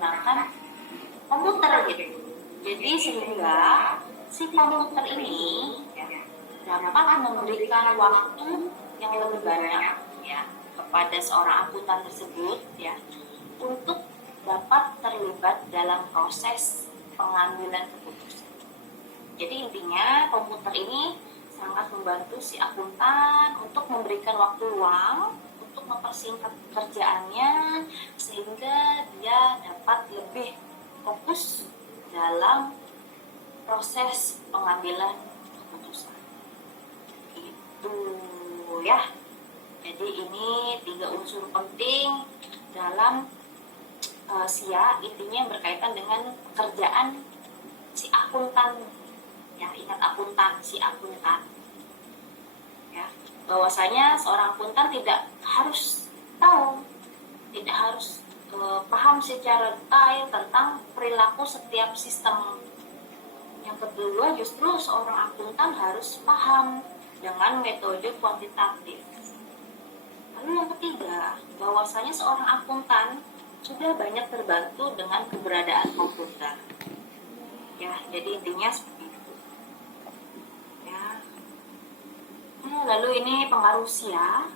menggunakan komputer gitu. Jadi sehingga si komputer ini dapat memberikan waktu yang lebih banyak ya kepada seorang akuntan tersebut ya untuk dapat terlibat dalam proses pengambilan keputusan. Jadi intinya komputer ini sangat membantu si akuntan untuk memberikan waktu luang untuk mempersingkat pekerjaannya sehingga dia dapat lebih fokus dalam proses pengambilan keputusan. Itu ya. Jadi ini 3 unsur penting dalam SIA, intinya berkaitan dengan pekerjaan si akuntan. Ya, ingat akuntan, si akuntan. Ya, bahwasanya seorang akuntan tidak harus tahu, tidak harus paham secara detail tentang perilaku setiap sistem. Yang kedua, justru seorang akuntan harus paham dengan metode kuantitatif. Lalu yang ketiga, bahwasanya seorang akuntan sudah banyak terbantu dengan keberadaan komputer. Ya, jadi intinya seperti itu. Ya. Lalu ini pengaruh SIA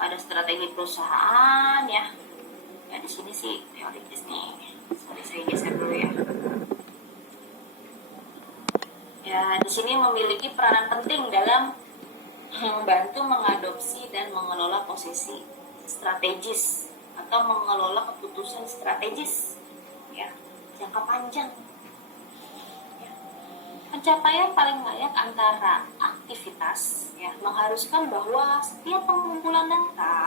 pada strategi perusahaan ya. Ya di sini sih teoritis nih. Sorry, saya geser dulu ya. Ya, di sini memiliki peranan penting dalam membantu mengadopsi dan mengelola posisi strategis atau mengelola keputusan strategis ya jangka panjang ya. Pencapaian paling layak antara aktivitas ya mengharuskan bahwa setiap pengumpulan data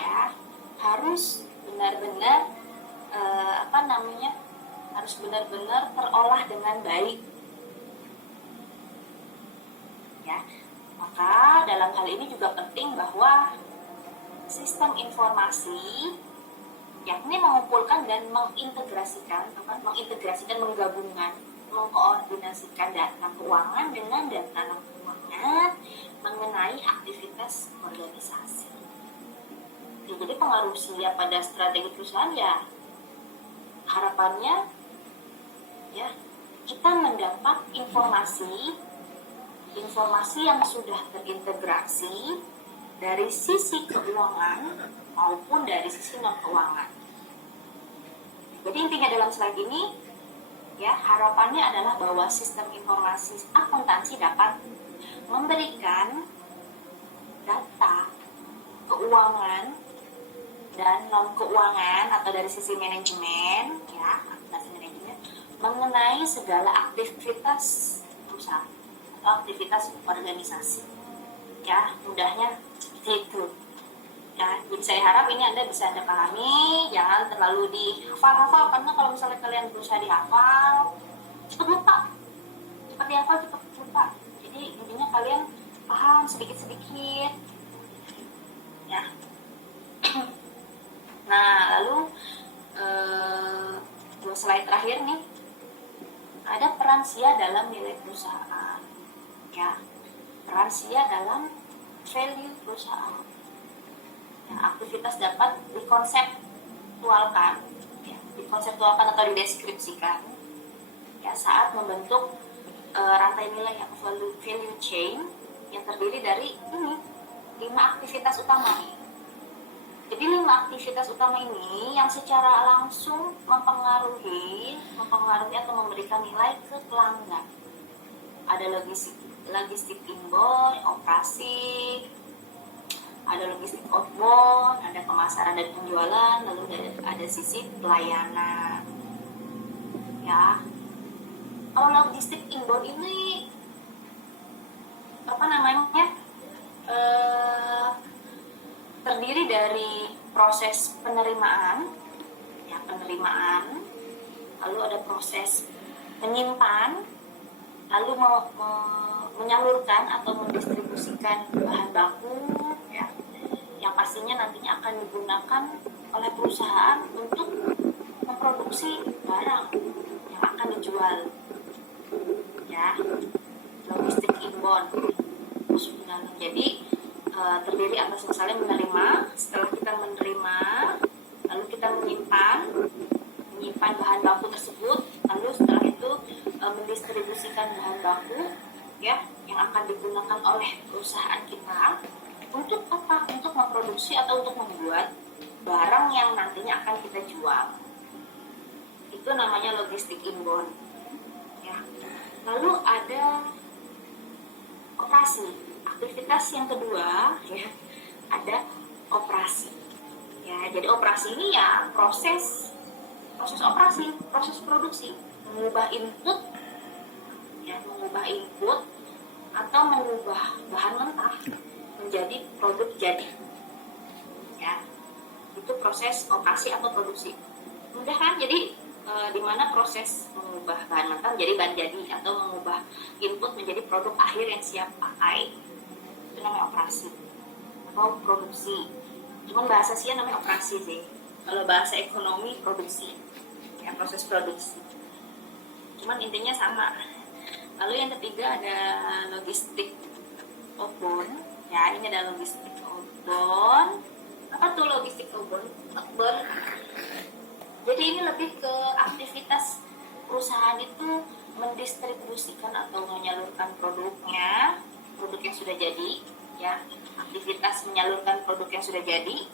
ya harus benar-benar harus benar-benar terolah dengan baik ya. Maka dalam hal ini juga penting bahwa sistem informasi yakni mengumpulkan dan mengintegrasikan, menggabungkan, mengkoordinasikan data keuangan dengan data non keuangan mengenai aktivitas organisasi. Ya, jadi pengaruh SIA pada strategi perusahaan ya harapannya ya kita mendapat informasi yang sudah terintegrasi dari sisi keuangan maupun dari sisi non keuangan. Jadi intinya dalam slide ini ya harapannya adalah bahwa sistem informasi akuntansi dapat memberikan data keuangan dan non keuangan atau dari sisi manajemen ya akuntansi manajemen mengenai segala aktivitas perusahaan atau aktivitas organisasi ya mudahnya seperti itu ya. Jadi saya harap ini Anda bisa Anda pahami, jangan terlalu dihafal-hafal karena kalau misalnya kalian berusaha dihafal cepat lupa, cepat lupa. Jadi intinya kalian paham sedikit-sedikit ya. Nah lalu 2 slide terakhir nih, ada peran SIA dalam nilai perusahaan ya, peran SIA dalam value perusahaan ya, aktivitas dapat dikonseptualkan atau dideskripsikan ya saat membentuk rantai nilai yang value chain yang terdiri dari ini 5 aktivitas utama nih. Jadi 5 aktivitas utama ini yang secara langsung mempengaruhi atau memberikan nilai ke pelanggan. Ada logistik inbound, operasi, ada logistik outbound, ada pemasaran dan penjualan, lalu ada sisi pelayanan. Ya. Kalau logistik inbound ini terdiri dari proses penerimaan, lalu ada proses menyimpan, lalu menyalurkan atau mendistribusikan bahan baku ya, yang pastinya nantinya akan digunakan oleh perusahaan untuk memproduksi barang yang akan dijual ya. Logistik inbound masuk ke dalam. Jadi terdiri atas misalnya menerima, setelah kita menerima lalu kita menyimpan bahan baku tersebut, lalu setelah itu mendistribusikan bahan baku ya yang akan digunakan oleh perusahaan kita untuk apa? Untuk memproduksi atau untuk membuat barang yang nantinya akan kita jual. Itu namanya logistik inbound. Ya. Lalu ada operasi. Aktivitas yang kedua ya, ada operasi. Ya, jadi operasi ini ya proses operasi, proses produksi, mengubah input atau mengubah bahan mentah menjadi produk jadi. Ya, itu proses operasi atau produksi. Mudah kan? Jadi di mana proses mengubah bahan mentah menjadi bahan jadi atau mengubah input menjadi produk akhir yang siap pakai. Itu namanya operasi atau produksi. Cuman bahasa sih namanya operasi sih. Kalau bahasa ekonomi produksi. Ya, proses produksi. Cuman intinya sama. Lalu yang ketiga ada logistik outbound. Ya, ini ada logistik outbound. Apa tuh logistik outbound? Jadi ini lebih ke aktivitas perusahaan itu mendistribusikan atau menyalurkan produknya, produk yang sudah jadi, ya, aktivitas menyalurkan produk yang sudah jadi,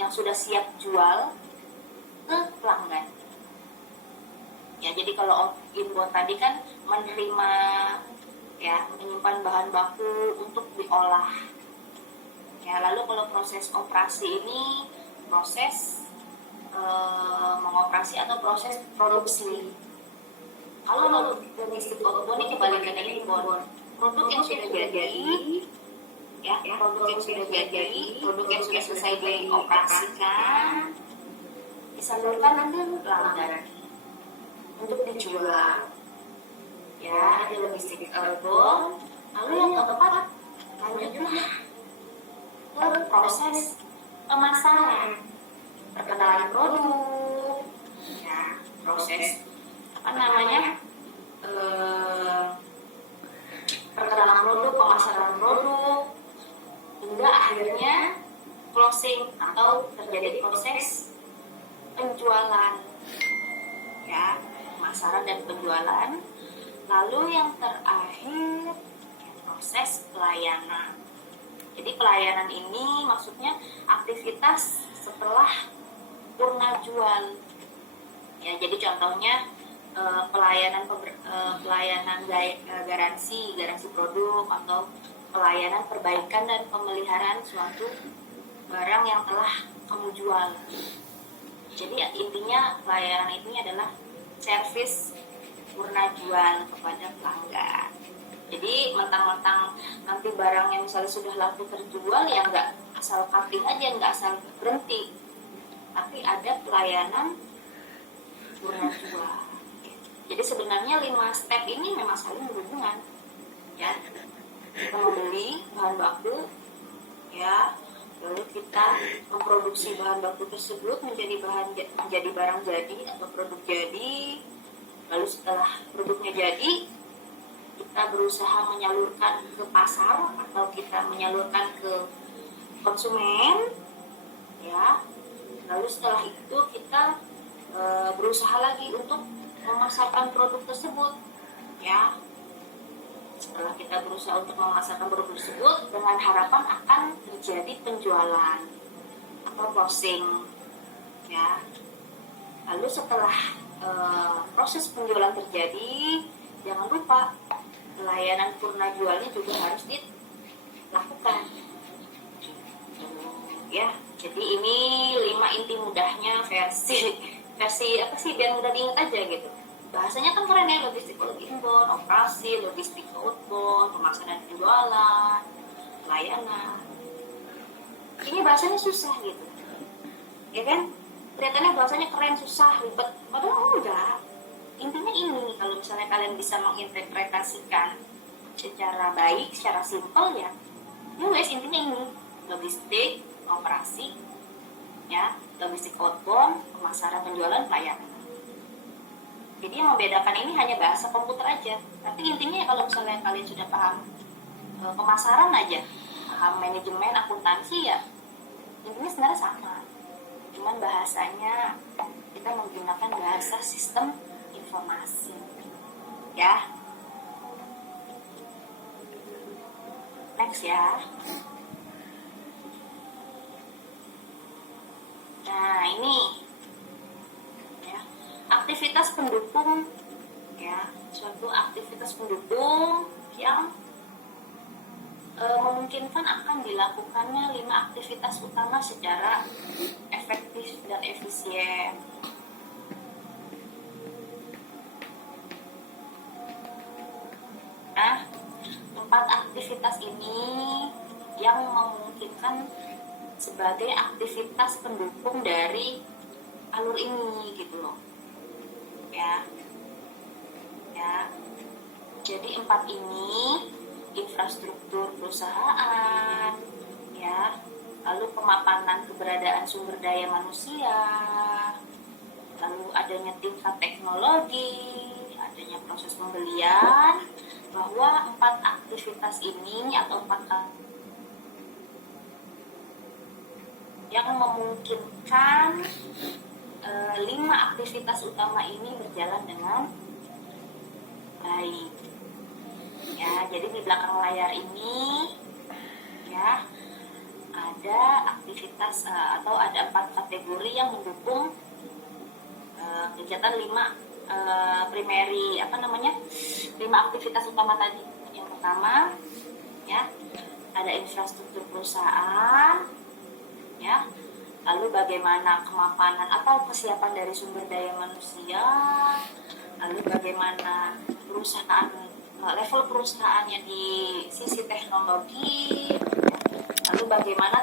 yang sudah siap jual ke pelanggan. Ya, jadi kalau inbound tadi kan menerima ya, menyimpan bahan baku untuk diolah. Ya, lalu kalau proses operasi ini proses mengoperasi atau proses produksi. Kalau logistik outbound ini kebalikannya inbound. Produk yang sudah jadi, ya, produk yang sudah jadi, produk yang sudah selesai dioperasikan, disalurkan nanti ke pelanggan untuk dijual. Ya, ada logistik outbound. Lalu yang keempat, lanjutlah ke proses pemasaran, perkenalan produk, ya, proses perkenalan produk, pemasaran produk, hingga akhirnya closing atau terjadi proses penjualan, ya, pemasaran dan penjualan. Lalu yang terakhir proses pelayanan. Jadi pelayanan ini maksudnya aktivitas setelah purna jual. Ya, jadi contohnya pelayanan garansi produk atau pelayanan perbaikan dan pemeliharaan suatu barang yang telah kamu jual. Jadi intinya pelayanan ini adalah servis purna jual kepada pelanggan. Jadi mentang-mentang nanti barang yang misalnya sudah laku terjual ya nggak asal cutting aja, nggak asal berhenti, tapi ada pelayanan purna jual. Jadi sebenarnya 5 step ini memang saling berhubungan, ya. Kita membeli bahan baku, ya, lalu kita memproduksi bahan baku tersebut menjadi barang jadi atau produk jadi. Lalu setelah produknya jadi, kita berusaha menyalurkan ke pasar atau kita menyalurkan ke konsumen, ya. Lalu setelah itu kita berusaha lagi untuk memasarkan produk tersebut, ya. Setelah kita berusaha untuk memasarkan produk tersebut dengan harapan akan terjadi penjualan atau closing, ya. Lalu setelah proses penjualan terjadi, jangan lupa pelayanan purna jualnya juga harus dilakukan, ya. Jadi ini 5 inti mudahnya versi apa sih biar mudah diingat aja gitu. Bahasanya kan keren ya, logistik inbound, operasi, logistik outbound, pemasaran penjualan, pelayanan. Ini bahasanya susah gitu, ya kan? Kelihatannya bahasanya keren, susah, ribet. Padahal enggak. Intinya ini, kalau misalnya kalian bisa menginterpretasikan secara baik, secara simpel ya guys, intinya ini, logistik, operasi, ya, logistik outbound, pemasaran penjualan, pelayanan. Jadi yang membedakan ini hanya bahasa komputer aja. Tapi intinya kalau misalnya kalian sudah paham pemasaran aja, paham manajemen, akuntansi ya, intinya sebenarnya sama. Cuman bahasanya kita kita menggunakan bahasa sistem informasi. Ya. Next ya. Nah, ini ya, aktivitas pendukung ya, suatu aktivitas pendukung yang memungkinkan akan dilakukannya 5 aktivitas utama secara efektif dan efisien. Nah, 4 aktivitas ini yang memungkinkan sebagai aktivitas pendukung dari alur ini gitu loh. Ya. Jadi 4 ini infrastruktur perusahaan, ya, lalu pemapanan keberadaan sumber daya manusia, lalu adanya tingkat teknologi, adanya proses pembelian, bahwa 4 aktivitas ini atau 4 yang memungkinkan 5 aktivitas utama ini berjalan dengan baik. Ya, jadi di belakang layar ini ya ada aktivitas atau ada 4 kategori yang mendukung kegiatan 5 primary 5 aktivitas utama tadi. Yang pertama ya ada infrastruktur perusahaan ya, lalu bagaimana kemapanan atau kesiapan dari sumber daya manusia, lalu bagaimana perusahaan level perusahaannya di sisi teknologi, lalu bagaimana